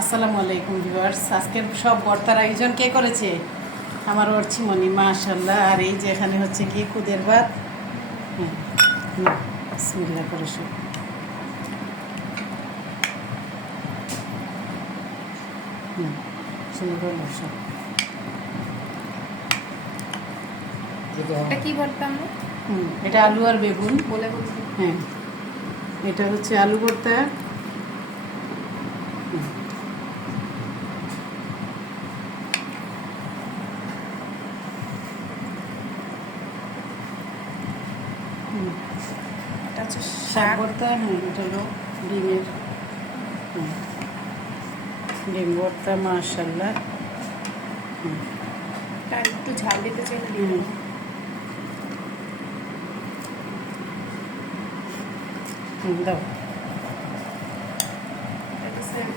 আসসালামু আলাইকুম ভিউয়ার্স। আজকের সব ভর্তার আয়োজন কে করেছে? আমার অর্চিমণি, মাশাআল্লাহ। আর এই যে এখানে হচ্ছে কি খুদের ভাত। হ্যাঁ, না, বিসমিল্লাহ করে সব। সুন্দর করে বসো। এটা কি ভর্তা আমরা? এটা আলু আর বেগুন। বলে বলছি। হ্যাঁ, এটা হচ্ছে আলু ভর্তা। এটা হচ্ছে শাক শাক। ভর্তা। হ্যাঁ, এটা হলো ডিমের ডিম ভর্তা, মাশাআল্লাহ। আর একটু ঝাল দিতে চাইলে দিয়ে দেবো। দাও। এটা সেম।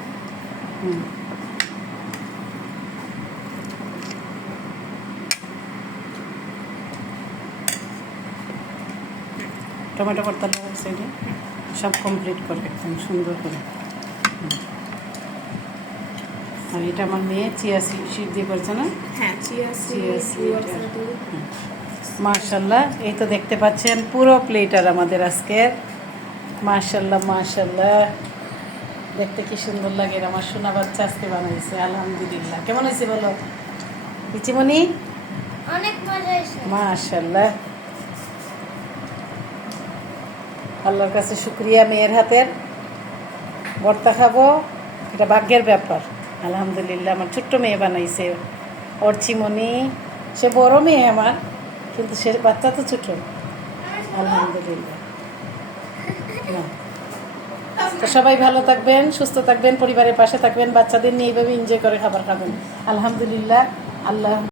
হুম, টমেটো ভর্তা দেওয়া সাইডে সব কমপ্লিট করে একদম সুন্দর করে। আর এটা আমার মেয়ে চিয়া সিড দিয়ে করছে না? হ্যাঁ, চিয়া চিয়া সিড। সিড। মাশাআল্লাহ। এই তো দেখতে পাচ্ছেন পুরো প্লেটার আমাদের আজকের। মাশাআল্লাহ মাশাআল্লাহ, দেখতে কি সুন্দর লাগে। আমার সোনা বাচ্চা আজকে বানাইছে, আলহামদুলিল্লাহ। কেমন হয়েছে বলো পিচিমণি? অনেক মজা হয়েছে। মাশাআল্লাহ, আল্লাহর কাছে শুক্রিয়া। মেয়ের হাতের ভর্তা খাবো, এটা ভাগ্যের ব্যাপার। আলহামদুলিল্লাহ, আমার ছোট্ট মেয়ে বানাইছে, অর্চিমণি। সে বড় মেয়ে আমার, কিন্তু সে বাচ্চা তো ছোট। আলহামদুলিল্লাহ। না, তো সবাই ভালো থাকবেন, সুস্থ থাকবেন, পরিবারের পাশে থাকবেন, বাচ্চাদের নিয়ে এইভাবে এনজয় করে খাবার খাবেন। আলহামদুলিল্লাহ। আল্লাহ